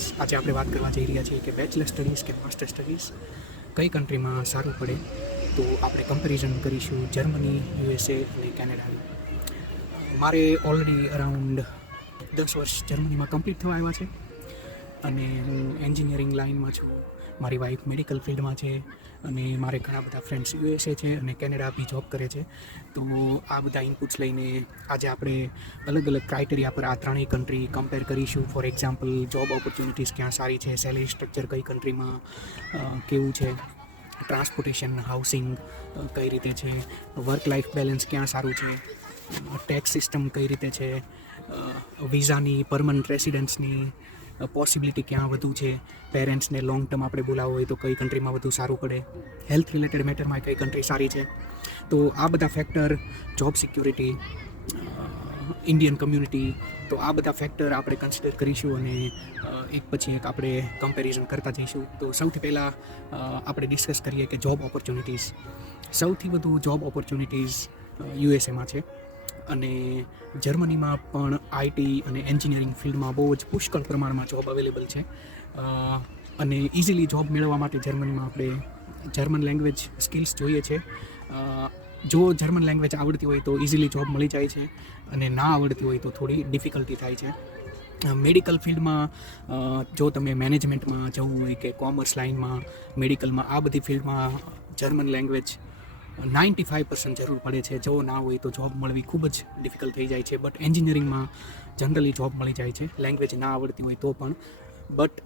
Friends, આજે આપણે વાત કરવા જઈ રહ્યા છીએ કે બેચલર સ્ટડીઝ કે માસ્ટર સ્ટડીઝ કઈ કન્ટ્રીમાં સારું પડે. તો આપણે કમ્પેરિઝન કરીશું જર્મની, યુએસએ અને કેનેડાનું. મારે ઓલરેડી અરાઉન્ડ 10 વર્ષ જર્મનીમાં કમ્પ્લીટ થવા આવ્યા છે અને હું એન્જિનિયરિંગ લાઇનમાં છું. મારી વાઈફ મેડિકલ ફિલ્ડમાં છે અને મારે ઘણા બધા ફ્રેન્ડ્સ યુએસએ છે અને કેનેડા બી જોબ કરે છે. તો આ બધા ઇનપુટ્સ લઈને આજે આપણે અલગ અલગ ક્રાઇટેરિયા પર આ ત્રણેય કન્ટ્રી કમ્પેર કરીશું. ફોર એક્ઝામ્પલ, જોબ ઓપોર્ચ્યુનિટીઝ ક્યાં સારી છે, સેલેરી સ્ટ્રક્ચર કઈ કન્ટ્રીમાં કેવું છે, ટ્રાન્સપોર્ટેશન, હાઉસિંગ કઈ રીતે છે, વર્ક લાઈફ બેલેન્સ ક્યાં સારું છે, ટેક્સ સિસ્ટમ કઈ રીતે છે, વિઝાની, પરમનન્ટ રેસિડન્સની પોસિબિલિટી ક્યાં વધુ છે, પેરેન્ટ્સને લોંગ ટર્મ આપણે બોલાવવું હોય તો કઈ કન્ટ્રીમાં વધુ સારું પડે, હેલ્થ રિલેટેડ મેટરમાં કઈ કન્ટ્રી સારી છે. તો આ બધા factor, job security, Indian community, તો આ બધા ફેક્ટર આપણે કન્સિડર કરીશું અને એક પછી એક આપણે કમ્પેરિઝન કરતા જઈશું. તો સૌથી પહેલાં આપણે ડિસ્કસ કરીએ કે જોબ ઓપોર્ચ્યુનિટીઝ. સૌથી વધુ જોબ ઓપોર્ચ્યુનિટીઝ યુએસએમાં છે અને જર્મનીમાં પણ આઈટી અને એન્જિનિયરિંગ ફિલ્ડમાં બહુ જ પુષ્કળ પ્રમાણમાં જોબ અવેલેબલ છે. અને ઇઝીલી જોબ મેળવવા માટે જર્મનીમાં આપણે જર્મન લેંગ્વેજ સ્કિલ્સ જોઈએ છે. જો જર્મન લેંગ્વેજ આવડતી હોય તો ઇઝીલી જોબ મળી જાય છે અને ના આવડતી હોય તો થોડી ડિફિકલ્ટી થાય છે. મેડિકલ ફિલ્ડમાં જો તમે મેનેજમેન્ટમાં જવું હોય કે કોમર્સ લાઇનમાં, મેડિકલમાં, આ બધી ફિલ્ડમાં જર્મન લેંગ્વેજ 95% જરૂર પડે છે. જો ના હોય તો જોબ મળવી ખૂબ જ ડિફિકલ્ટ થઈ જાય છે. બટ એન્જિનિયરિંગમાં જનરલી જોબ મળી જાય છે, લેંગ્વેજ ના આવડતી હોય તો પણ. બટ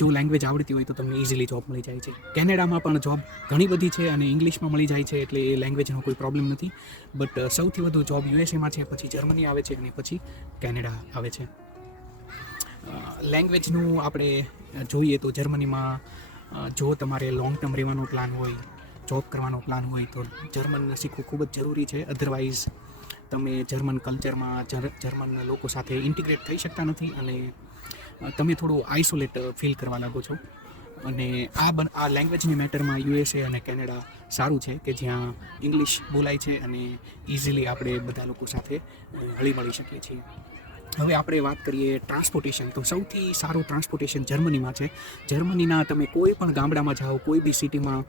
જો લેંગ્વેજ આવડતી હોય તો તમને ઇઝીલી જોબ મળી જાય છે. કેનેડામાં પણ જોબ ઘણી બધી છે અને ઇંગ્લિશમાં મળી જાય છે, એટલે એ લેંગ્વેજનો કોઈ પ્રોબ્લેમ નથી. બટ સૌથી વધુ જોબ યુએસએમાં છે, પછી જર્મની આવે છે અને પછી કેનેડા આવે છે. લેંગ્વેજનું આપણે જોઈએ તો જર્મનીમાં જો તમારે લોંગ ટર્મ રહેવાનો પ્લાન હોય, જોબ કરવાનો પ્લાન હોય તો જર્મન શીખવું ખૂબ જ જરૂરી છે. અધરવાઇઝ તમે જર્મન કલ્ચરમાં, જર્મન લોકો સાથે ઇન્ટિગ્રેટ થઈ શકતા નથી અને તમે થોડું આઇસોલેટ ફીલ કરવા લાગો છો. અને આ લેંગ્વેજની મેટરમાં યુએસએ અને કેનેડા સારું છે કે જ્યાં ઇંગ્લિશ બોલાય છે અને ઇઝીલી આપણે બધા લોકો સાથે હળી મળી શકીએ છીએ. હવે આપણે વાત કરીએ ટ્રાન્સપોર્ટેશન. તો સૌથી સારું ટ્રાન્સપોર્ટેશન જર્મનીમાં છે. જર્મનીના તમે કોઈ પણ ગામડામાં જાઓ, કોઈ બી સિટીમાં,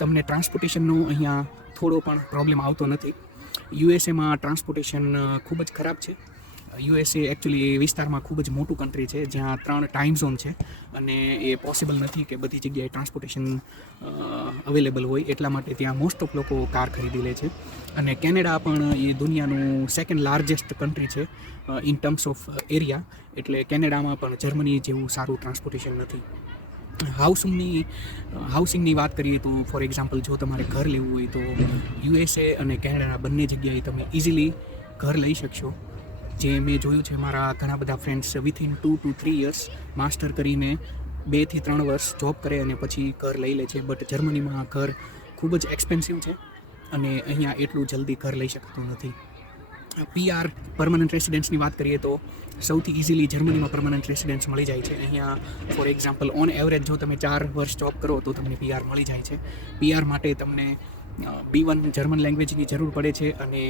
તમને ટ્રાન્સપોર્ટેશનનો અહીંયા થોડો પણ પ્રોબ્લેમ આવતો નથી. યુએસએમાં ટ્રાન્સપોર્ટેશન ખૂબ જ ખરાબ છે. યુએસએ એકચ્યુઅલી એ વિસ્તારમાં ખૂબ જ મોટું કન્ટ્રી છે જ્યાં 3 ટાઈમ ઝોન છે અને એ પોસિબલ નથી કે બધી જગ્યાએ ટ્રાન્સપોર્ટેશન અવેલેબલ હોય. એટલા માટે ત્યાં મોસ્ટ ઓફ લોકો કાર ખરીદી લે છે. અને કેનેડા પણ એ દુનિયાનું સેકન્ડ લાર્જેસ્ટ કન્ટ્રી છે ઇન ટર્મ્સ ઓફ એરિયા. એટલે કેનેડામાં પણ જર્મની જેવું સારું ટ્રાન્સપોર્ટેશન નથી. હાઉસિંગની વાત કરીએ તો ફોર એક્ઝામ્પલ, જો તમારે ઘર લેવું હોય તો યુએસએ અને કેનેડા બંને જગ્યાએ તમે ઇઝીલી ઘર લઈ શકશો. જે મેં જોયું છે, મારા ઘણા બધા friends within 2 to 3 years master કરીને 2 થી 3 વર્ષ જોબ કરે અને પછી ઘર લઈ લે છે. બટ જર્મનીમાં ઘર ખૂબ જ એક્સપેન્સિવ છે અને અહીંયા એટલું જલ્દી ઘર લઈ શકાતું નથી. પીઆર, પરમનન્ટ રેસિડેન્સની વાત કરીએ તો સૌથી ઇઝીલી જર્મનીમાં પરમનન્ટ રેસિડેન્સ મળી જાય છે. અહીંયા ફોર એક્ઝામ્પલ, ઓન એવરેજ જો તમે 4 વર્ષ જોબ કરો તો તમને પીઆર મળી જાય છે. પીઆર માટે તમને B1 જર્મન લેંગ્વેજની જરૂર પડે છે અને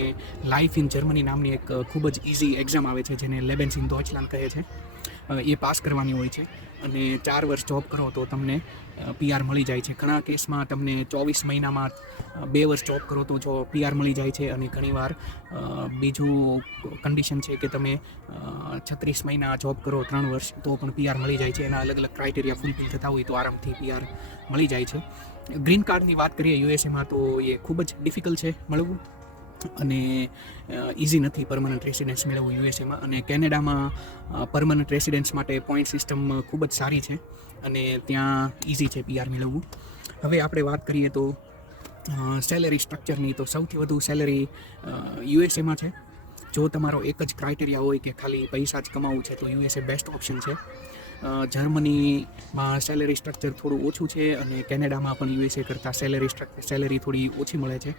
લાઈફ ઇન જર્મની નામની એક ખૂબ જ ઇઝી એક્ઝામ આવે છે જેને લેબન્સ ઇન ડોઇચલેન્ડ કહે છે. એ પાસ કરવાની હોય છે અને 4 વર્ષ જોબ કરો તો તમને પીઆર મળી જાય છે. ઘણા કેસમાં તમને 24 મહિનામાં 2 વર્ષ જોબ કરો તો જો પીઆર મળી જાય છે અને ઘણીવાર બીજું કન્ડિશન છે કે તમે 36 મહિના જોબ કરો 3 વર્ષ તો પણ પીઆર મળી જાય છે. એના અલગ અલગ ક્રાઇટેરિયા ફૂલફિલ થતા હોય તો આરામથી પીઆર મળી જાય છે. ગ્રીન કાર્ડની વાત કરીએ યુએસએમાં તો એ ખૂબ જ ડિફિકલ્ટ છે મળવું અને ઇઝી નથી પરમનન્ટ રેસિડેન્સ મેળવવું યુએસએમાં. અને કેનેડામાં પરમનન્ટ રેસિડેન્સ માટે પોઈન્ટ સિસ્ટમ ખૂબ જ સારી છે અને ત્યાં ઇઝી છે પીઆર મેળવવું. હવે આપણે વાત કરીએ તો સેલેરી સ્ટ્રક્ચરની, તો સૌથી વધુ સેલેરી યુએસએમાં છે. જો તમારો એક જ ક્રાઇટેરિયા હોય કે ખાલી પૈસા જ કમાવું છે તો યુએસએ બેસ્ટ ઓપ્શન છે. જર્મનીમાં સેલેરી સ્ટ્રક્ચર થોડું ઓછું છે અને કેનેડામાં પણ યુએસએ કરતાં સેલેરી થોડી ઓછી મળે છે.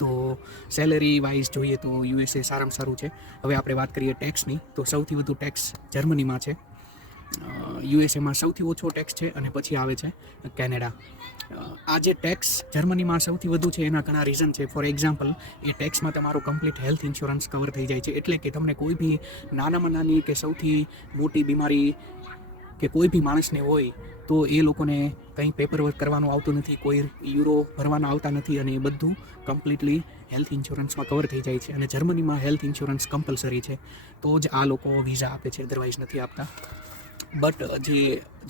તો સેલેરી વાઇઝ જોઈએ તો યુએસએ સારામાં સારું છે. હવે આપણે વાત કરીએ ટેક્સની, તો સૌથી વધુ ટેક્સ જર્મનીમાં છે. યુએસએમાં સૌથી ઓછો ટેક્સ છે અને પછી આવે છે કેનેડા. આ જે ટેક્સ જર્મનીમાં સૌથી વધુ છે એના ઘણા રીઝન છે. ફોર એક્ઝામ્પલ, એ ટેક્સમાં તમારું કમ્પ્લીટ હેલ્થ ઇન્સ્યોરન્સ કવર થઈ જાય છે. એટલે કે તમને કોઈ બી નાનામાં નાની કે સૌથી મોટી બીમારી કે કોઈ બી માણસને હોય તો એ લોકોને કંઈ પેપર વર્ક કરવાનું આવતું નથી, કોઈ યુરો ભરવાના આવતા નથી, અને એ બધું કમ્પ્લીટલી હેલ્થ ઇન્સ્યોરન્સમાં કવર થઈ જાય છે. અને જર્મનીમાં હેલ્થ ઇન્સ્યોરન્સ કમ્પલસરી છે, તો જ આ લોકો વિઝા આપે છે, અદરવાઇઝ નથી આપતા. બટ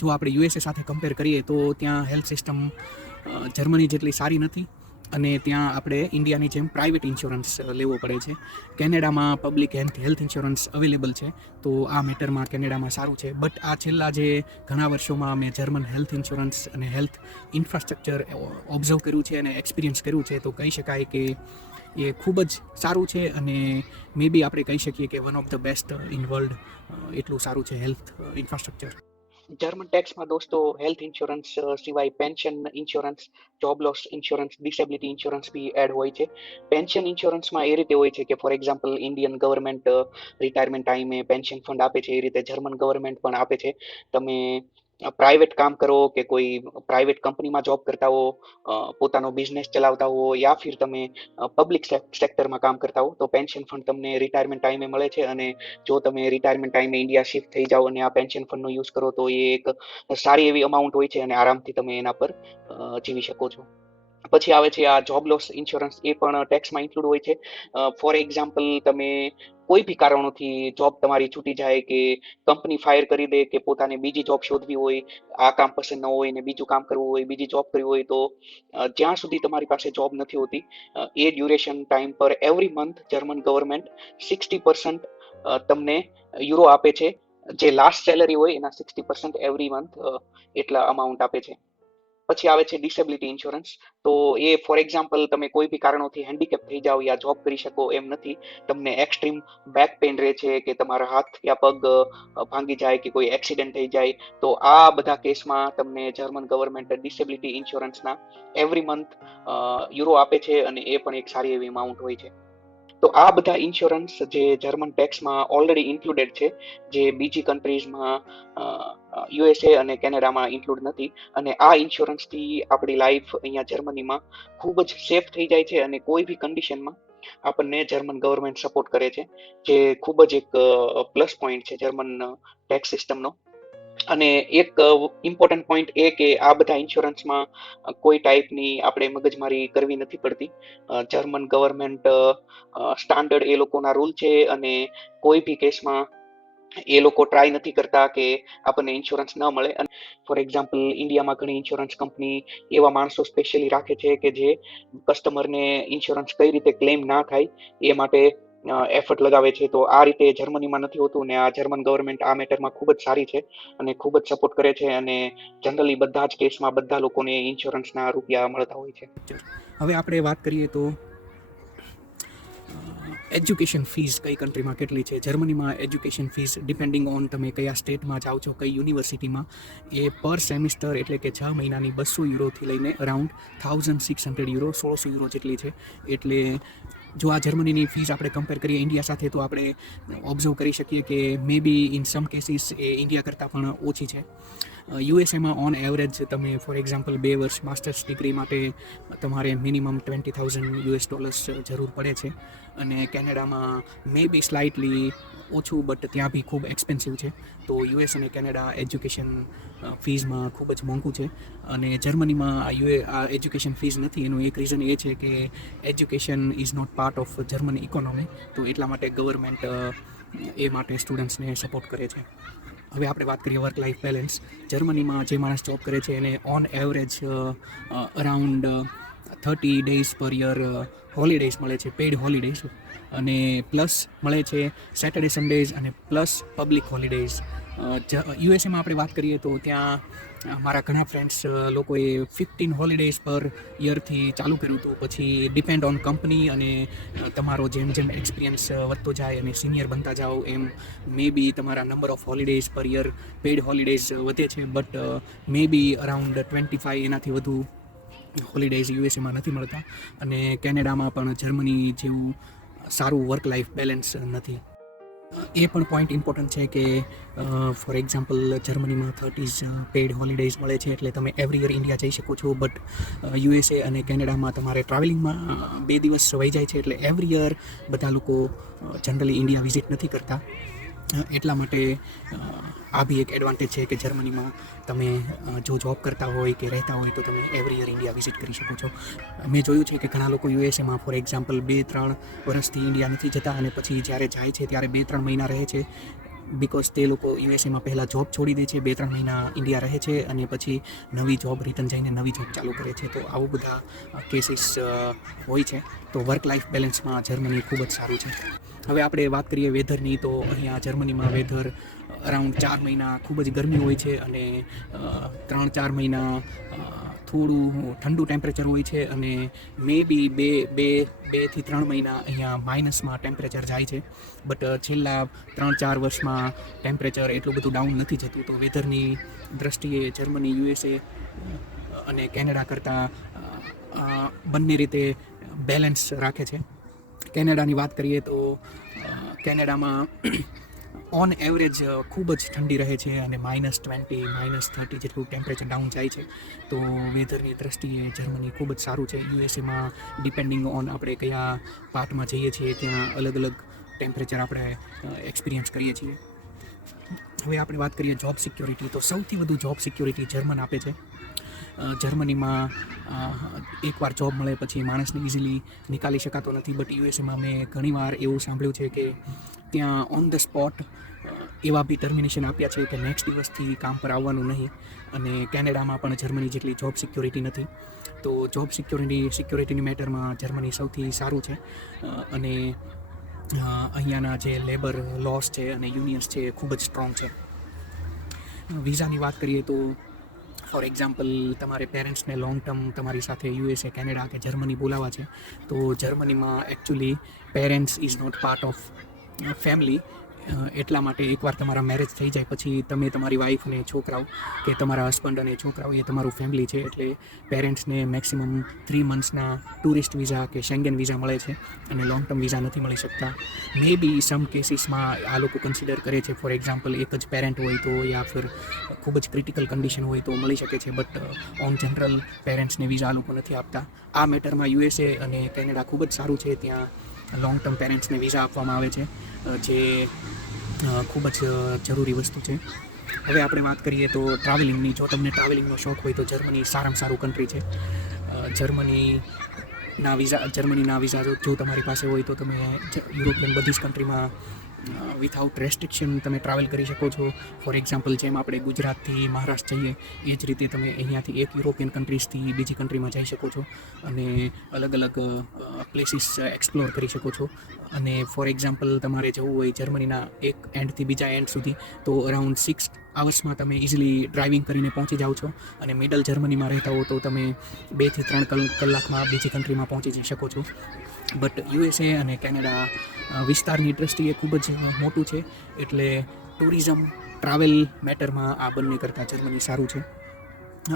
જો આપણે યુએસએ સાથે કમ્પેર કરીએ તો ત્યાં હેલ્થ સિસ્ટમ જર્મની જેટલી સારી નથી, અને ત્યાં આપણે ઇન્ડિયાની જેમ પ્રાઇવેટ ઇન્સ્યોરન્સ લેવો પડે છે. કેનેડામાં પબ્લિક હેલ્થ ઇન્સ્યોરન્સ અવેલેબલ છે, તો આ મેટરમાં કેનેડામાં સારું છે. બટ આ છેલ્લા જે ઘણા વર્ષોમાં મેં જર્મન હેલ્થ ઇન્સ્યોરન્સ અને હેલ્થ ઇન્ફ્રાસ્ટ્રક્ચર ઓબ્ઝર્વ કર્યું છે અને એક્સપિરિયન્સ કર્યું છે, તો કહી શકાય કે એ ખૂબ જ સારું છે. અને મે બી આપણે કહી શકીએ કે one of the best in world, એટલું સારું છે હેલ્થ ઇન્ફ્રાસ્ટ્રક્ચર. જર્મન ટેક્સમાં દોસ્તો હેલ્થ ઇન્સ્યોરન્સ સિવાય pension insurance, job loss insurance, disability insurance બી એડ હોય છે. પેન્શન ઇન્સ્યોરન્સમાં એ રીતે હોય છે કે for example Indian government retirement ટાઈમે પેન્શન ફંડ આપે છે, એ રીતે જર્મન ગવર્મેન્ટ પણ આપે છે. તમે પ્રાઇવેટ કામ કરો કે કોઈ પ્રાઇવેટ કંપનીમાં જોબ કરતા હો, પોતાનો બિઝનેસ ચલાવતા હો, યા ફિર તમે પબ્લિક સેક્ટરમાં કામ કરતા હો, તો પેન્શન ફંડ તમને રિટાયરમેન્ટ ટાઈમે મળે છે. અને જો તમે રિટાયરમેન્ટ ટાઈમે ઇન્ડિયા શિફ્ટ થઈ જાઓ અને આ પેન્શન ફંડનો યુઝ કરો તો એ એક સારી એવી અમાઉન્ટ હોય છે, અને આરામથી તમે એના પર જીવી શકો છો. પછી આવે છે આ જોબ લોસ ઇન્સ્યોરન્સ, એ પણ ટેક્સમાં ઇન્ક્લુડ હોય છે. ફોર એક્ઝામ્પલ તમે કોઈ બી કારણોથી જોબ તમારી છૂટી જાય, કે કંપની ફાયર કરી દે, કે પોતાને બીજી જોબ શોધવી હોય, આ કામ પસંદ ન હોય ને બીજું કામ કરવું હોય, બીજી જોબ કરવી હોય, તો જ્યાં સુધી તમારી પાસે જોબ નથી હોતી એ ડ્યુરેશન ટાઈમ પર એવરી મંથ જર્મન ગવર્મેન્ટ 60% તમને યુરો આપે છે. જે લાસ્ટ સેલરી હોય એના 60% એવરી મંથ એટલા અમાઉન્ટ આપે છે. પછી આવે છે ડિસેબિલિટી ઇન્સ્યોરન્સ. તો એ ફોર એક્ઝામ્પલ તમે કોઈ બી કારણોથી હેન્ડીકેપ થઈ જાઓ યા જોબ કરી શકો એમ નથી, તમને એક્સ્ટ્રીમ બેક પેઇન રહે છે, કે તમારા હાથ યા પગ ભાંગી જાય, કે કોઈ એક્સિડન્ટ થઈ જાય, તો આ બધા કેસમાં તમને જર્મન ગવર્મેન્ટ ડિસેબિલિટી ઇન્સ્યોરન્સના એવરી મંથ યુરો આપે છે, અને એ પણ એક સારી એવી અમાઉન્ટ હોય છે. તો આ બધા ઇન્સ્યોરન્સ જે જર્મન ટેક્સમાં ઓલરેડી ઇન્ક્લુડેડ છે, જે બીજી કન્ટ્રીઝમાં યુએસએ અને કેનેડામાં ઇન્ક્લુડ નથી. અને આ ઇન્સ્યોરન્સથી આપણી લાઈફ અહીંયા જર્મનીમાં ખૂબ જ સેફ થઈ જાય છે, અને કોઈ બી કન્ડિશનમાં આપણને જર્મન ગવર્મેન્ટ સપોર્ટ કરે છે, જે ખૂબ જ એક પ્લસ પોઈન્ટ છે જર્મન ટેક્સ સિસ્ટમનો. અને એક ઇમ્પોર્ટન્ટ પોઈન્ટ એ કે આ બધા ઇન્સ્યોરન્સમાં કોઈ ટાઈપની આપણે મગજમારી કરવી નથી પડતી. જર્મન ગવર્મેન્ટ સ્ટાન્ડર્ડ એ લોકોના રૂલ છે, અને કોઈ બી કેસમાં એ લોકો ટ્રાય નથી કરતા કે આપણને ઇન્સ્યોરન્સ ન મળે. અને ફોર એક્ઝામ્પલ ઇન્ડિયામાં ઘણી ઇન્સ્યોરન્સ કંપની એવા માણસો સ્પેશિયલી રાખે છે કે જે કસ્ટમરને ઇન્સ્યોરન્સ કઈ રીતે ક્લેમ ના થાય એ માટે એફર્ટ લગાવે છે. તો આ રીતે જર્મનીમાં નથી હોતું, ને આ જર્મન ગવર્મેન્ટ આ મેટરમાં ખૂબ જ સારી છે અને ખૂબ જ સપોર્ટ કરે છે, અને જનરલી બધા જ કેસમાં બધા લોકોને ઇન્સ્યોરન્સના રૂપિયા મળતા હોય છે. હવે આપણે વાત કરીએ તો એજ્યુકેશન ફીસ કઈ કન્ટ્રીમાં કેટલી છે. જર્મનીમાં એજ્યુકેશન ફીસ ડિપેન્ડિંગ ઓન તમે કયા સ્ટેટમાં જાઓ છો, કઈ યુનિવર્સિટીમાં, એ પર સેમિસ્ટર એટલે કે 6 મહિનાની 200 યુરોથી લઈને અરાઉન્ડ 1600 યુરો, 1600 યુરો જેટલી છે. એટલે જો આ જર્મનીની ફીસ આપણે કમ્પેર કરીએ ઇન્ડિયા સાથે, તો આપણે ઓબ્ઝર્વ કરી શકીએ કે may be in some cases એ ઇન્ડિયા કરતાં પણ ઓછી છે. યુએસએમાં ઓન એવરેજ તમે ફોર એક્ઝામ્પલ 2 વર્ષ માસ્ટર્સ ડિગ્રી માટે તમારે મિનિમમ $20,000 જરૂર પડે છે. અને કેનેડામાં મે બી સ્લાઇટલી ઓછું, બટ ત્યાં બી ખૂબ એક્સપેન્સિવ છે. તો યુએસ અને કેનેડા એજ્યુકેશન ફીઝમાં ખૂબ જ મોંઘું છે. અને જર્મનીમાં આ એજ્યુકેશન ફીઝ નથી. એનું એક રીઝન એ છે કે education is not part of German economy, તો એટલા માટે ગવર્મેન્ટ એ માટે સ્ટુડન્ટ્સને સપોર્ટ કરે છે. હવે આપણે વાત કરીએ વર્ક લાઈફ બેલેન્સ. જર્મનીમાં જે માણસ જોબ કરે છે એને ઓન એવરેજ અરાઉન્ડ 30 days પર યર હોલિડેઝ મળે છે, પેઇડ હોલિડેઝ, અને પ્લસ મળે છે સેટરડે સન્ડેઝ અને પ્લસ પબ્લિક હોલિડેઝ. યુએસએમાં આપણે વાત કરીએ તો ત્યાં મારા ઘણા ફ્રેન્ડ્સ લોકોએ 15 હોલિડેઝ પર યરથી ચાલુ કર્યું હતું. પછી ડિપેન્ડ ઓન કંપની અને તમારો જેમ જેમ એક્સપિરિયન્સ વધતો જાય અને સિનિયર બનતા જાઓ એમ મે બી તમારા નંબર ઓફ હોલિડેઝ પર યર પેઇડ હોલિડેઝ વધે છે. બટ મે બી અરાઉન્ડ 25 એનાથી વધુ હોલિડેઝ યુએસએમાં નથી મળતા. અને કેનેડામાં પણ જર્મની જેવું સારું વર્ક લાઈફ બેલેન્સ નથી. એ પણ પોઈન્ટ ઇમ્પોર્ટન્ટ છે કે ફોર એક્ઝામ્પલ જર્મનીમાં 30 પેઇડ હોલિડેઝ મળે છે, એટલે તમે એવરી યર ઇન્ડિયા જઈ શકો છો. બટ યુએસએ અને કેનેડામાં તમારે ટ્રાવેલિંગમાં 2 દિવસ વહી જાય છે, એટલે એવરી યર બધા લોકો જનરલી ઇન્ડિયા વિઝિટ નથી કરતા. એટલા માટે આ બી એક એડવાન્ટેજ છે કે જર્મનીમાં તમે જો જોબ કરતા હોય કે રહેતા હોય તો તમે એવરી યર ઇન્ડિયા વિઝિટ કરી શકો છો. મેં જોયું છે કે ઘણા લોકો યુએસએમાં ફોર એક્ઝામ્પલ 2-3 વર્ષથી ઇન્ડિયા નથી જતા અને પછી જ્યારે જાય છે ત્યારે 2-3 મહિના રહે છે, બિકોઝ તે લોકો યુએસએમાં પહેલાં જોબ છોડી દે છે, 2-3 મહિના ઇન્ડિયા રહે છે અને પછી નવી જોબ રિટર્ન જઈને નવી જોબ ચાલુ કરે છે. તો આવું બધા કેસીસ હોય છે. તો વર્ક લાઈફ બેલેન્સમાં જર્મની ખૂબ જ સારું છે. હવે આપણે વાત કરીએ વેધરની, તો અહીંયા જર્મનીમાં વેધર અરાઉન્ડ 4 મહિના ખૂબ જ ગરમી હોય છે અને 3-4 મહિના થોડું ઠંડુ ટેમ્પરેચર હોય છે અને મે બી 2-3 મહિના અહીંયા માઇનસમાં ટેમ્પરેચર જાય છે. બટ છેલ્લા 3-4 વર્ષમાં ટેમ્પરેચર એટલું બધું ડાઉન નથી જતું. તો વેધરની દ્રષ્ટિએ જર્મની યુએસએ અને કેનેડા કરતાં બંને રીતે બેલેન્સ રાખે છે. કેનેડાની વાત કરીએ તો કેનેડામાં ઓન એવરેજ ખૂબ જ ઠંડી રહે છે અને -20, -30 જેટલું ટેમ્પરેચર ડાઉન જાય છે. તો વેધરની દ્રષ્ટિએ જર્મની ખૂબ જ સારું છે. યુએસએમાં ડિપેન્ડિંગ ઓન આપણે કયા પાર્ટમાં જઈએ છીએ ત્યાં અલગ અલગ ટેમ્પરેચર આપણે એક્સપિરિયન્સ કરીએ છીએ. હવે આપણે વાત કરીએ જોબ સિક્યોરિટી, તો સૌથી વધુ જોબ સિક્યોરિટી જર્મન આપે છે. જર્મનીમાં એકવાર જોબ મળે પછી માણસને ઇઝીલી નીકાળી શકાતો નથી. બટ યુએસએમાં મેં ઘણીવાર એવું સાંભળ્યું છે કે ત્યાં ઓન ધ સ્પોટ એવા બી ટર્મિનેશન આપ્યા છે કે નેક્સ્ટ દિવસથી કામ પર આવવાનું નહીં. અને કેનેડામાં પણ જર્મની જેટલી જોબ સિક્યોરિટી નથી. તો જોબ સિક્યોરિટીની મેટરમાં જર્મની સૌથી સારું છે. અને અહીંયાના જે લેબર લોસ છે અને યુનિયન્સ છે એ ખૂબ જ સ્ટ્રોંગ છે. વિઝાની વાત કરીએ તો ફોર એક્ઝામ્પલ તમારે પેરેન્ટ્સને લોંગ ટર્મ તમારી સાથે યુએસએ, કેનેડા કે જર્મની બોલાવવા છે, તો જર્મનીમાં actually parents is not part of family. એટલા માટે એકવાર તમારા મેરેજ થઈ જાય પછી તમે તમારી વાઈફ અને છોકરાઓ કે તમારા હસબન્ડ અને છોકરાઓ એ તમારું ફેમિલી છે. એટલે પેરેન્ટ્સને મેક્સિમમ 3 મંથ્સના ટુરિસ્ટ વિઝા કે શેંગેન વિઝા મળે છે અને લોંગ ટર્મ વિઝા નથી મળી શકતા. મે બી સમ કેસીસમાં આ લોકો કન્સિડર કરે છે. ફોર એક્ઝામ્પલ એક જ પેરેન્ટ હોય તો યા ફિર ખૂબ જ ક્રિટિકલ કન્ડિશન હોય તો મળી શકે છે. બટ ઓન જનરલ પેરેન્ટ્સને વિઝા આ લોકો નથી આપતા. આ મેટરમાં યુએસએ અને કેનેડા ખૂબ જ સારું છે. ત્યાં લોંગ ટર્મ પેરેન્ટ્સને વિઝા આપવામાં આવે છે, જે ખૂબ જ જરૂરી વસ્તુ છે. હવે આપણે વાત કરીએ તો ટ્રાવેલિંગની. જો તમને ટ્રાવેલિંગનો શોખ હોય તો જર્મની સારામાં સારું કન્ટ્રી છે. જર્મનીના વિઝા જો તમારી પાસે હોય તો તમે યુરોપિયન બધી જ કન્ટ્રીમાં વિથઆઉટ રેસ્ટ્રિક્શન તમે ટ્રાવેલ કરી શકો છો. ફોર એક્ઝામ્પલ જેમ આપણે ગુજરાતથી મહારાષ્ટ્ર જઈએ એ જ રીતે તમે અહીંયાથી એક યુરોપિયન કન્ટ્રીઝથી બીજી કન્ટ્રીમાં જઈ શકો છો અને અલગ અલગ પ્લેસીસ એક્સપ્લોર કરી શકો છો. અને ફોર એક્ઝામ્પલ તમારે જવું હોય જર્મનીના એક એન્ડથી બીજા એન્ડ સુધી તો અરાઉન્ડ 6 અવર્સમાં તમે ઇઝીલી ડ્રાઇવિંગ કરીને પહોંચી જાઓ છો. અને મિડલ જર્મનીમાં રહેતા હો તો તમે 2-3 કલાકમાં બીજી કન્ટ્રીમાં પહોંચી જઈ શકો છો. બટ યુએસએ અને કેનેડા વિસ્તારની દ્રષ્ટિએ ખૂબ જ મોટું છે. એટલે ટુરિઝમ, ટ્રાવેલ મેટરમાં આ બંને કરતાં જર્મની સારું છે.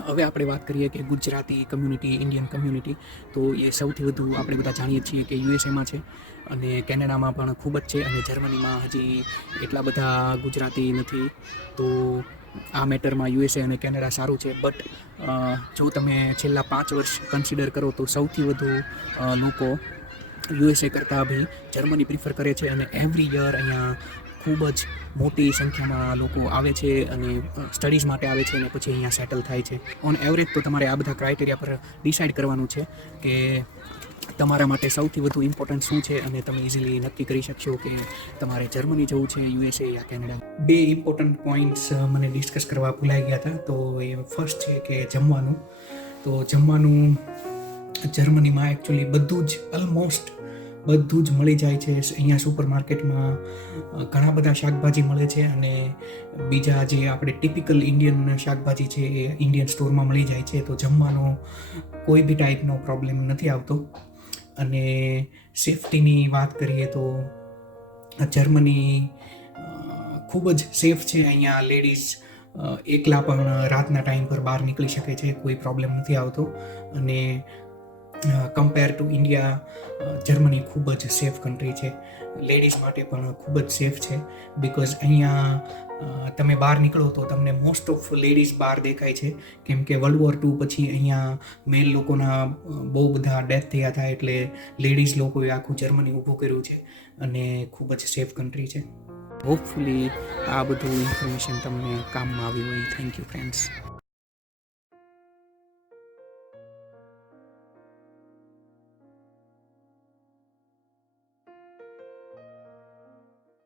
હવે આપણે વાત કરીએ કે ગુજરાતી કમ્યુનિટી, ઇન્ડિયન કમ્યુનિટી, તો એ સૌથી વધુ આપણે બધા જાણીએ છીએ કે યુએસએમાં છે અને કેનેડામાં પણ ખૂબ જ છે અને જર્મનીમાં હજી એટલા બધા ગુજરાતી નથી. તો આ મેટરમાં યુએસએ અને કેનેડા સારું છે. બટ જો તમે છેલ્લા 5 વર્ષ કન્સિડર કરો તો સૌથી વધુ લોકો યુએસએ કરતાં બી જર્મની પ્રિફર કરે છે અને એવરી યર અહીંયા ખૂબ જ મોટી સંખ્યામાં લોકો આવે છે અને સ્ટડીઝ માટે આવે છે અને પછી અહીંયા સેટલ થાય છે. ઓન એવરેજ તો તમારે આ બધા ક્રાઇટેરિયા પર ડિસાઇડ કરવાનું છે કે તમારા માટે સૌથી વધુ ઇમ્પોર્ટન્ટ શું છે અને તમે ઇઝીલી નક્કી કરી શકશો કે તમારે જર્મની જવું છે, યુએસએ યા કેનેડા. 2 ઇમ્પોર્ટન્ટ પોઈન્ટ્સ મને ડિસ્કસ કરવા ભૂલાઈ ગયા હતા. તો એ ફર્સ્ટ છે કે જમવાનું. તો જમવાનું જર્મનીમાં એકચ્યુઅલી ઓલમોસ્ટ બધું જ મળી જાય છે. અહીંયા સુપર માર્કેટમાં ઘણા બધા શાકભાજી મળે છે અને બીજા જે આપણે ટિપિકલ ઇન્ડિયન શાકભાજી છે એ ઇન્ડિયન સ્ટોરમાં મળી જાય છે. તો જમવાનો કોઈ બી ટાઈપનો પ્રોબ્લેમ નથી આવતો. અને સેફટીની વાત કરીએ તો જર્મની ખૂબ જ સેફ છે. અહીંયા લેડીઝ એકલા પણ રાતના ટાઈમ પર બહાર નીકળી શકે છે, કોઈ પ્રોબ્લેમ નથી આવતો. અને કમ્પેર ટુ ઇન્ડિયા જર્મની ખૂબ જ સેફ કન્ટ્રી છે. લેડીઝ માટે પણ ખૂબ જ સેફ છે. બિકોઝ અહીંયા તમે બહાર નીકળો તો તમને મોસ્ટ ઓફ લેડીઝ બહાર દેખાય છે. કેમ કે World War II પછી અહીંયા મેલ લોકોના બહુ બધા ડેથ થયા હતા. એટલે લેડીઝ લોકોએ આખું જર્મની ઊભું કર્યું છે અને ખૂબ જ સેફ કન્ટ્રી છે. હોપફુલી આ બધું ઇન્ફોર્મેશન તમને કામમાં આવ્યું હોય. Thank you friends.